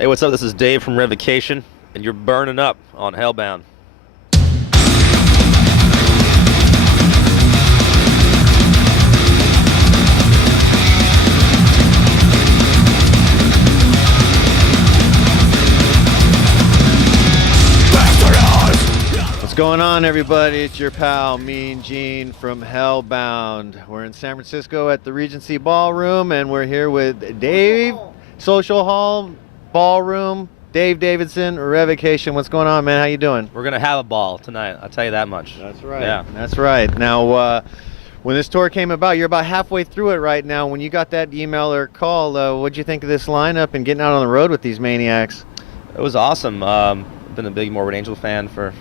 Hey, what's up? This is Dave from Revocation, and you're burning up on Hellbound. What's going on, everybody? It's your pal, Mean Gene from Hellbound. We're in San Francisco at the Regency Ballroom, and we're here with Dave, Social Hall Ballroom, Dave Davidson, Revocation. What's going on, man? How you doing? We're gonna have a ball tonight. I'll tell you that much. That's right. Yeah. That's right. Now, when this tour came about, you're about halfway through it right now. When you got that email or call, what'd you think of this lineup and getting out on the road with these maniacs? It was awesome. I've been a big Morbid Angel fan for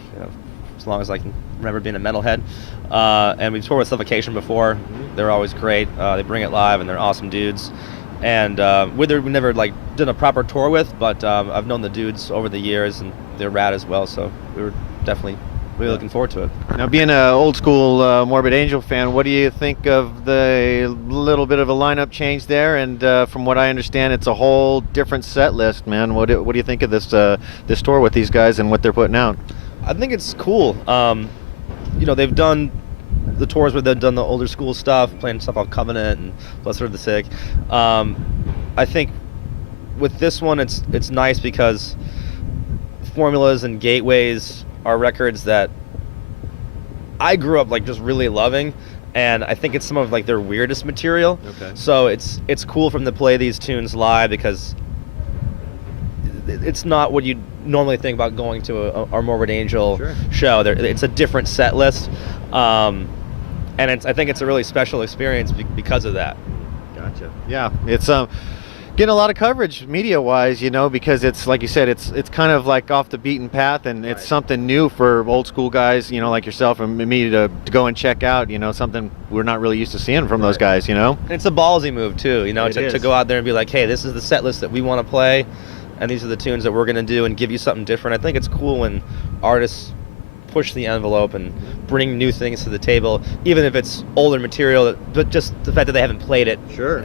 as long as I can remember being a metalhead. And we've toured with Suffocation before. They're always great. They bring it live, and they're awesome dudes. And Wither we never did a proper tour with, but I've known the dudes over the years, and they're rad as well. So we were definitely really looking forward to it. Now, being an old school Morbid Angel fan, what do you think of the little bit of a lineup change there? And from what I understand, it's a whole different set list, man. What do you think of this this tour with these guys and what they're putting out? I think it's cool. They've done the tours where they've done the older school stuff, playing stuff off Covenant and Blessed of the Sick. I think with this one, it's nice because Formulas and Gateways are records that I grew up just really loving, and I think it's some of their weirdest material. Okay. So it's cool for them to play these tunes live because it's not what you normally think about going to our Morbid Angel show. It's a different set list, and I think it's a really special experience because of that. Gotcha. Yeah, it's getting a lot of coverage media-wise, because it's like you said, it's kind of off the beaten path, and it's something new for old school guys, like yourself and me to go and check out, something we're not really used to seeing from those guys, And it's a ballsy move too, to go out there and be like, hey, this is the set list that we want to play, and these are the tunes that we're going to do, and give you something different. I think it's cool when artists push the envelope and bring new things to the table, even if it's older material, but just the fact that they haven't played it. Sure.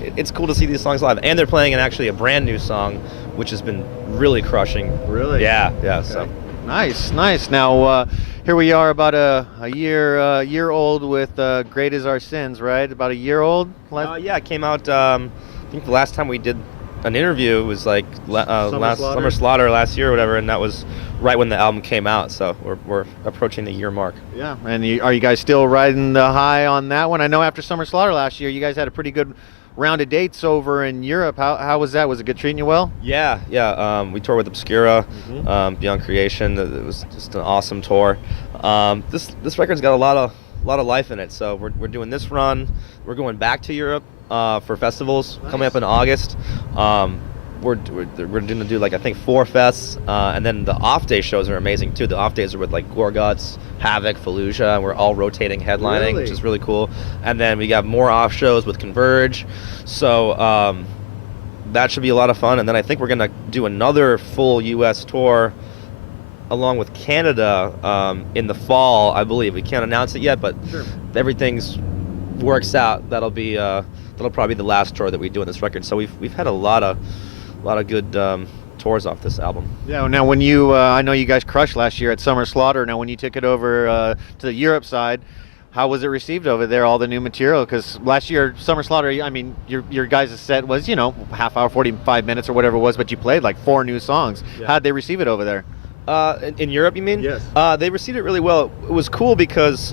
It's cool to see these songs live, and they're playing actually a brand new song, which has been really crushing. Really? Yeah. Okay. So nice. Now here we are, about a year old with "Great Is Our Sins," right? About a year old. Yeah, it came out. I think the last time we did an interview was Summer Slaughter last year or whatever, and that was right when the album came out. So we're approaching the year mark. Yeah. And are you guys still riding the high on that one? I know after Summer Slaughter last year, you guys had a pretty good round of dates over in Europe. How was that? Was it good, treating you well? Yeah. We toured with Obscura, Beyond Creation. It was just an awesome tour. This record's got a lot of life in it. So we're doing this run. We're going back to Europe for festivals coming up in August. We're going to do I think 4 fests, and then the off day shows are amazing too. The off days are with Gorguts, Havoc, Fallujah, and we're all rotating headlining, which is really cool. And then we got more off shows with Converge, so that should be a lot of fun. And then I think we're going to do another full U.S. tour along with Canada in the fall, I believe. We can't announce it yet, but if everything's works out, that'll probably be the last tour that we do on this record. So we've had a lot of good tours off this album. Yeah. Now, when you, I know you guys crushed last year at Summer Slaughter. Now, when you took it over to the Europe side, how was it received over there? All the new material, because last year Summer Slaughter, I mean, your guys' set was half hour, 45 minutes or whatever it was, but you played 4 new songs. Yeah. How'd they receive it over there? In Europe, you mean? Yes. They received it really well. It was cool because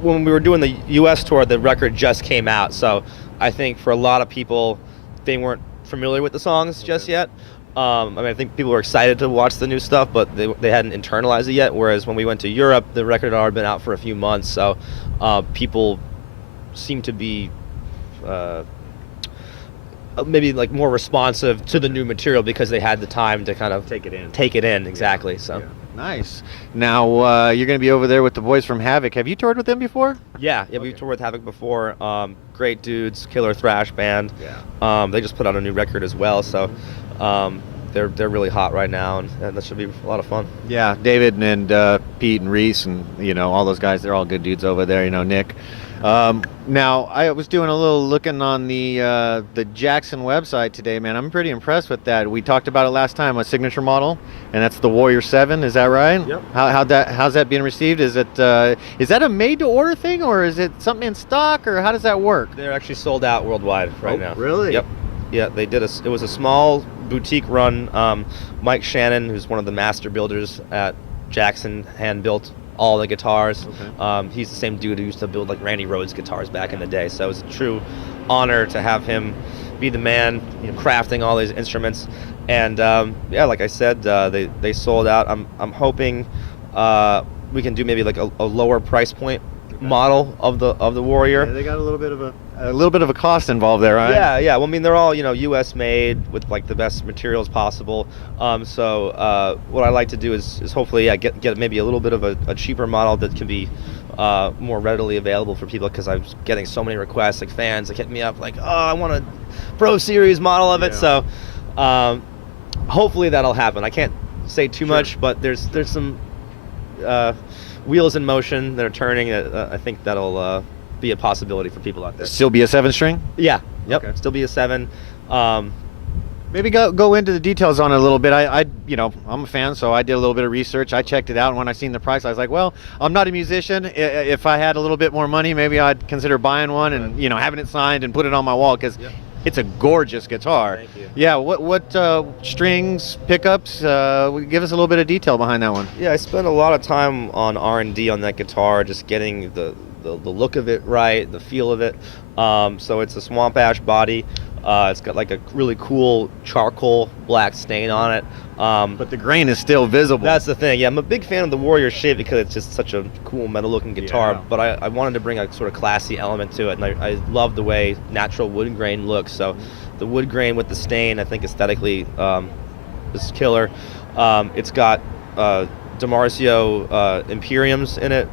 when we were doing the U.S. tour, the record just came out, so I think for a lot of people, they weren't familiar with the songs just yet. I think people were excited to watch the new stuff, but they hadn't internalized it yet, whereas when we went to Europe, the record had already been out for a few months, so people seemed to be maybe more responsive to the new material because they had the time to kind of take it in, exactly. Yeah. So. Yeah. Nice. Now, you're going to be over there with the boys from Havoc. Have you toured with them before? Yeah, we've toured with Havoc before. Great dudes, killer thrash band. Yeah. They just put out a new record as well, so they're really hot right now, and that should be a lot of fun. Yeah, David and Pete and Reese and all those guys, they're all good dudes over there. Nick. Now I was doing a little looking on the Jackson website today, man. I'm pretty impressed with that. We talked about it last time, a signature model, and that's the Warrior 7. Is that right? Yep. How's that being received? Is that a made to order thing, or is it something in stock, or how does that work? They're actually sold out worldwide right now. Really? Yep. Yeah, they did it was a small boutique run. Mike Shannon, who's one of the master builders at Jackson, hand built all the guitars. Okay. He's the same dude who used to build like Randy Rhoads guitars back in the day. So it was a true honor to have him be the man, crafting all these instruments. And like I said, they sold out. I'm hoping we can do maybe like a lower price point model of the Warrior. Yeah, they got a little bit of a cost involved there, right? Yeah. Well, I mean, they're all U.S. made with like the best materials possible. So what I like to do is hopefully get maybe a little bit of a cheaper model that can be more readily available for people, because I'm getting so many requests, like fans that hit me up like, oh, I want a Pro Series model of it. So hopefully that'll happen. I can't say too much, but there's some wheels in motion that are turning. I think that'll be a possibility for people out there. Still be a 7-string? Yeah. Yep. Okay. Still be a 7. Maybe go into the details on it a little bit. I'm a fan, so I did a little bit of research. I checked it out, and when I seen the price, I was like, well, I'm not a musician. If I had a little bit more money, maybe I'd consider buying one and having it signed and put it on my wall, because it's a gorgeous guitar. Thank you. Yeah. What strings, pickups? Give us a little bit of detail behind that one. Yeah, I spent a lot of time on R&D on that guitar, just getting the look of it right, the feel of it. So it's a swamp ash body. It's got like a really cool charcoal black stain on it. But the grain is still visible. That's the thing. Yeah, I'm a big fan of the Warrior shape because it's just such a cool metal looking guitar. Yeah. But I wanted to bring a sort of classy element to it, and I love the way natural wood grain looks. So the wood grain with the stain, I think aesthetically is killer. It's got DiMarzio Imperiums in it,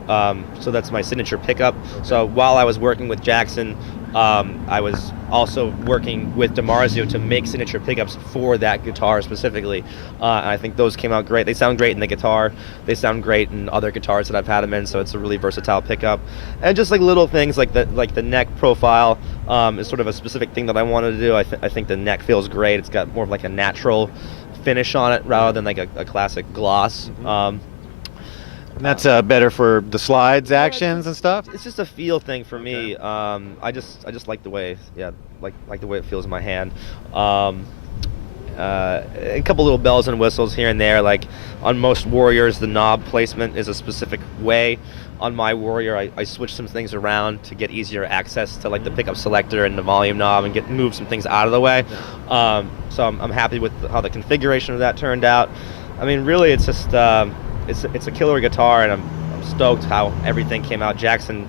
so that's my signature pickup. So while I was working with Jackson, I was also working with DiMarzio to make signature pickups for that guitar specifically, and I think those came out great. They sound great in the guitar, they sound great in other guitars that I've had them in, so it's a really versatile pickup. And just like little things like the neck profile is sort of a specific thing that I wanted to do. I think the neck feels great. It's got more of like a natural finish on it rather than like a classic gloss. And that's better for the slides, actions, and stuff. It's just a feel thing for me. I just like the way, like the way it feels in my hand. A couple little bells and whistles here and there. Like on most Warriors, the knob placement is a specific way. On my Warrior, I switched some things around to get easier access to like the pickup selector and the volume knob, and move some things out of the way. So I'm happy with how the configuration of that turned out. I mean, really, it's just it's a killer guitar, and I'm stoked how everything came out. Jackson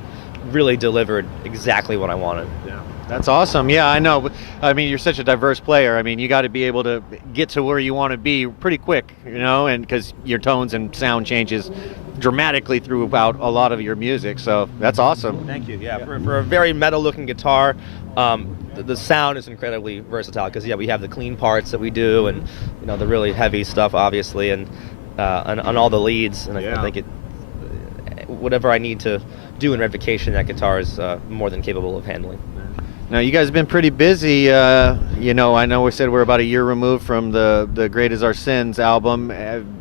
really delivered exactly what I wanted. Yeah. That's awesome. Yeah, I know. I mean, you're such a diverse player. I mean, you got to be able to get to where you want to be pretty quick, and because your tones and sound changes dramatically throughout a lot of your music. So that's awesome. Thank you. Yeah, for a very metal-looking guitar, the sound is incredibly versatile because we have the clean parts that we do, and the really heavy stuff, obviously, and on all the leads. And I think whatever I need to do in Revocation, that guitar is more than capable of handling. Now, you guys have been pretty busy. I know we said we're about a year removed from the Great Is Our Sins album.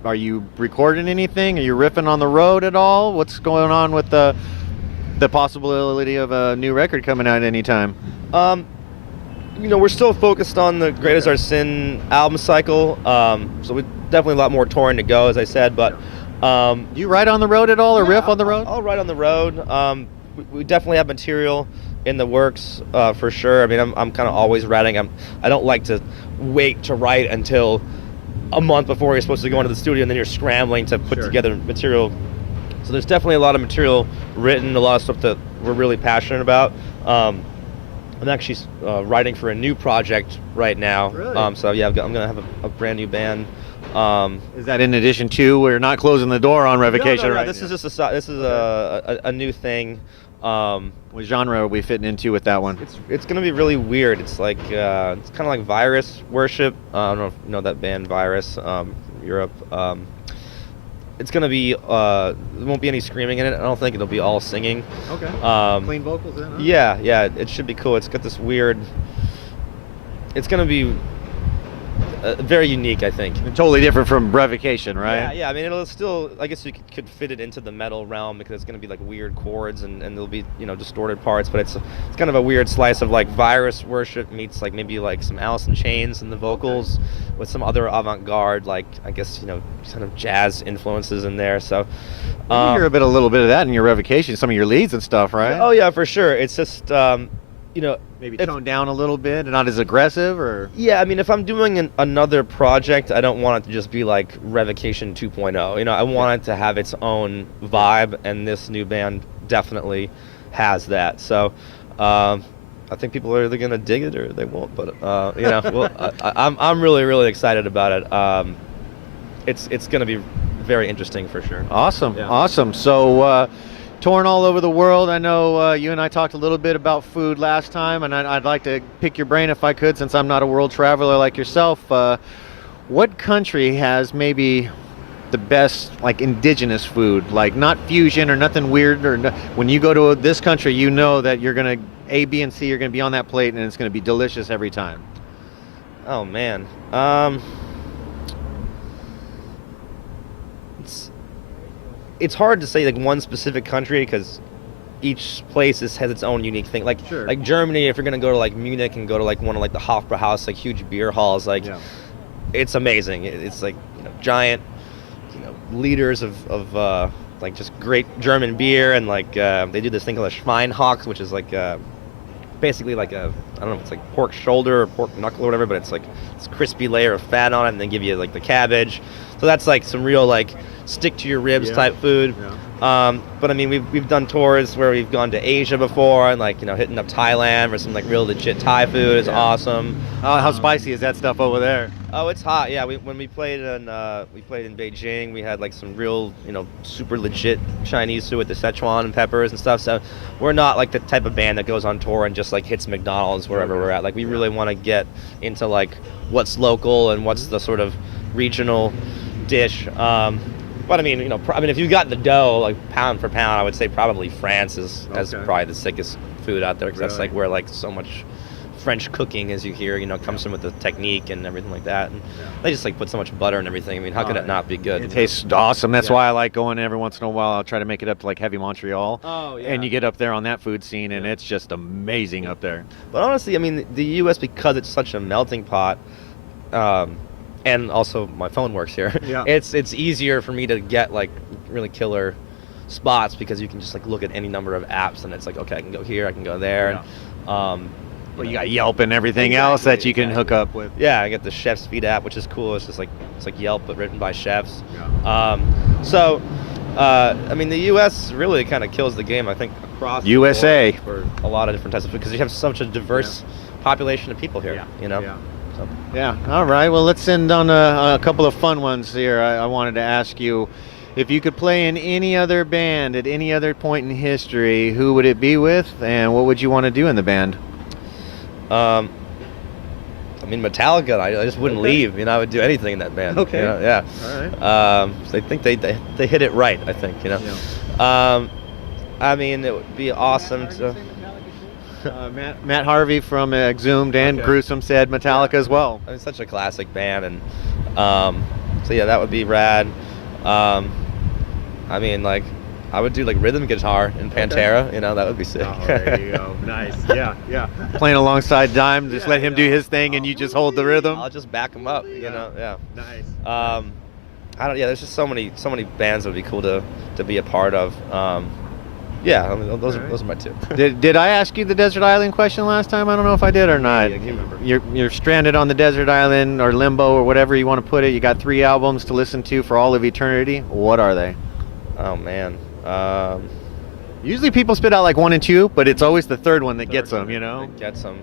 Are you recording anything? Are you riffing on the road at all? What's going on with the possibility of a new record coming out anytime? We're still focused on the Great Is Our Sin album cycle. So we definitely a lot more touring to go, as I said. But do you ride on the road at all, or riff on the road? I'll ride on the road. We definitely have material in the works for sure. I mean, I'm kind of always writing. I don't like to wait to write until a month before you're supposed to go into the studio, and then you're scrambling to put together material. So there's definitely a lot of material written, a lot of stuff that we're really passionate about. I'm actually writing for a new project right now. Really? So I'm gonna have a brand new band. Is that in addition to, we're not closing the door on Revocation, no, right? This is just a new thing. What genre are we fitting into with that one? It's gonna be really weird. It's like it's kind of like Virus worship. I don't know if you know that band Virus, Europe. It's gonna be there won't be any screaming in it. I don't think it'll be all singing. Okay. Clean vocals in, huh? Yeah, it should be cool. It's got this weird. It's gonna be very unique, I think. And totally different from Revocation, right? Yeah. I mean, it'll still. I guess you could fit it into the metal realm because it's gonna be like weird chords and there'll be distorted parts, but it's kind of a weird slice of like Virus worship meets like maybe like some Alice in Chains in the vocals with some other avant-garde like I guess kind of jazz influences in there. So you hear a little bit of that in your Revocation, some of your leads and stuff, right? Oh yeah, for sure. It's just maybe toned down a little bit and not as aggressive, or yeah, I mean, if I'm doing another project, I don't want it to just be like Revocation 2.0. I want it to have its own vibe, and this new band definitely has that. So I think people are either gonna dig it or they won't. But well, I'm really excited about it. It's gonna be very interesting for sure. Awesome, Yeah. awesome. So. Touring all over the world. I know you and I talked a little bit about food last time, and I'd like to pick your brain if I could, since I'm not a world traveler like yourself. What country has maybe the best like indigenous food, like not fusion or nothing weird, or when you go to this country, you know that you're gonna A, B, and C are gonna be on that plate, and it's gonna be delicious every time? Oh man, it's hard to say like one specific country because each place has its own unique thing. Like Sure. like Germany, if you're gonna go to like Munich and go to like one of like the Hofbrauhaus, like huge beer halls, like it's amazing. It's like giant, liters of like just great German beer, and like they do this thing called a Schweinhack, which is like basically like I don't know if it's like pork shoulder or pork knuckle or whatever, but it's like this crispy layer of fat on it, and then give you like the cabbage. So that's like some real like stick to your ribs type food. But I mean, we've done tours where we've gone to Asia before, and like hitting up Thailand for some like real legit Thai food is awesome. How spicy is that stuff over there? Oh, it's hot. Yeah, when we played in Beijing, we had like some real super legit Chinese food with the Szechuan and peppers and stuff. So we're not like the type of band that goes on tour and just like hits McDonald's wherever we're at. Like we really want to get into like what's local and what's the sort of regional dish. But I mean, if you got the dough, like pound for pound, I would say probably France has probably the sickest food out there, because that's like where like so much French cooking, as you hear, comes from with the technique and everything like that. And they just like put so much butter and everything. I mean, how could it not be good? It tastes awesome. That's why I like going every once in a while. I'll try to make it up to like Heavy Montreal. Oh yeah. And you get up there on that food scene, and it's just amazing up there. But honestly, I mean, the U.S., because it's such a melting pot. And also my phone works here. Yeah. It's easier for me to get like really killer spots, because you can just like look at any number of apps and it's like, okay, I can go here, I can go there. Yeah. You got Yelp and everything else that you can hook up with. Yeah, I get the Chef's Feed app, which is cool. It's just like Yelp but written by chefs. Yeah. I mean, the U.S. really kind of kills the game, I think, across USA the board for a lot of different types of food, because you have such a diverse population of people here. Yeah. So. Yeah. All right. Well, let's end on a couple of fun ones here. I wanted to ask you, if you could play in any other band at any other point in history, who would it be with, and what would you want to do in the band? I mean, Metallica. I just wouldn't leave. I would do anything in that band. Okay. Yeah. All right. So I think they hit it right. I think. Yeah. I mean, it would be awesome to. Matt Harvey from Exhumed and Gruesome said Metallica as well. I mean, such a classic band, and so yeah, that would be rad. I mean, like, I would do like rhythm guitar in Pantera. That would be sick. Oh, there you go. Nice. Yeah. Playing alongside Dime, just let him do his thing, and you just hold the rhythm. I'll just back him up. Yeah. Nice. I don't. Yeah, there's just so many bands that would be cool to be a part of. Yeah, I mean, those are my two. Did I ask you the desert island question last time? I don't know if I did or not. Yeah, I can't remember. You're stranded on the desert island, or limbo, or whatever you want to put it. You got 3 albums to listen to for all of eternity. What are they? Oh man. Usually people spit out like 1 and 2, but it's always the third one that gets them. That gets them.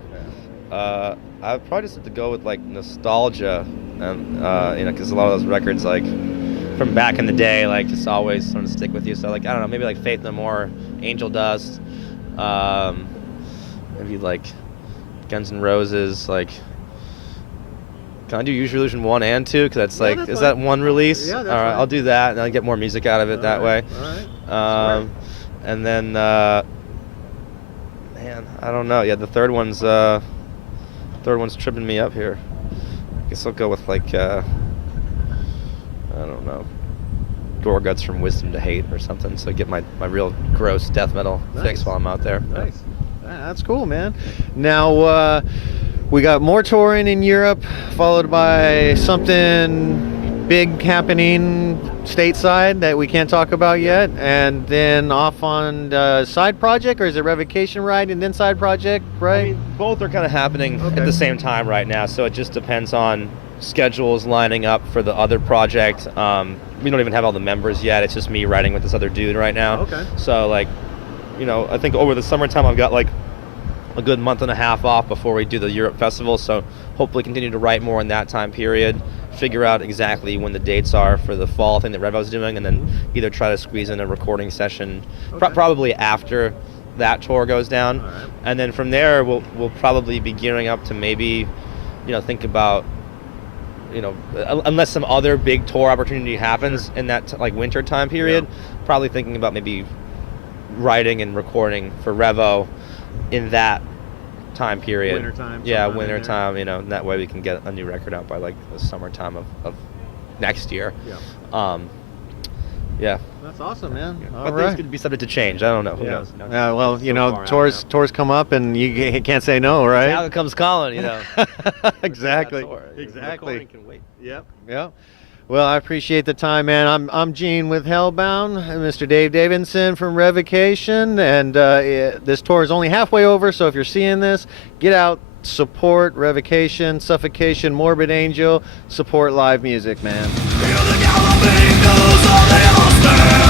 I'd probably just have to go with like nostalgia, and because a lot of those records like from back in the day, like just always sort of stick with you. So like, I don't know, maybe like Faith No More, Angel Dust, Maybe like Guns N' Roses. Like, can I do Use Your Illusion 1 and 2? Because that's like, is that one release? Yeah, that's all right, fine. I'll do that, and I'll get more music out of it that way. All right. And then, man, I don't know. Yeah, the third one's tripping me up here. I guess I'll go with like, I don't know, Gore Guts from Wisdom to Hate or something. So I get my real gross death metal fix while I'm out there. Nice. That's cool, man. Now, we got more touring in Europe, followed by something big happening stateside that we can't talk about yet, and then off on side project, or is it Revocation Ride and then side project, right? I mean, both are kind of happening at the same time right now, so it just depends on schedules lining up for the other project. We don't even have all the members yet. It's just me writing with this other dude right now. Okay. So like, you know, I think over the summertime I've got like a good month and a half off before we do the Europe Festival, so hopefully continue to write more in that time period, figure out exactly when the dates are for the fall thing that Revo's doing, and then either try to squeeze in a recording session probably after that tour goes down. All right. And then from there we'll probably be gearing up to maybe, you know, think about, you know, unless some other big tour opportunity happens in that like winter time period, probably thinking about maybe writing and recording for Revo in that time period. Wintertime. Wintertime, you know, and that way we can get a new record out by like the summertime of next year. Yeah. That's awesome, man. All But right. things could be subject to change. I don't know. Who knows? Yeah, well, you So know, far out tours come up and you can't say no, right? Now it comes calling, you know. Exactly. Exactly. Exactly. Can wait. Yep. Well, I appreciate the time, man. I'm Gene with Hellbound, and Mr. Dave Davidson from Revocation, and this tour is only halfway over, so if you're seeing this, get out, support Revocation, Suffocation, Morbid Angel, support live music, man. Feel the galloping goes on the holster.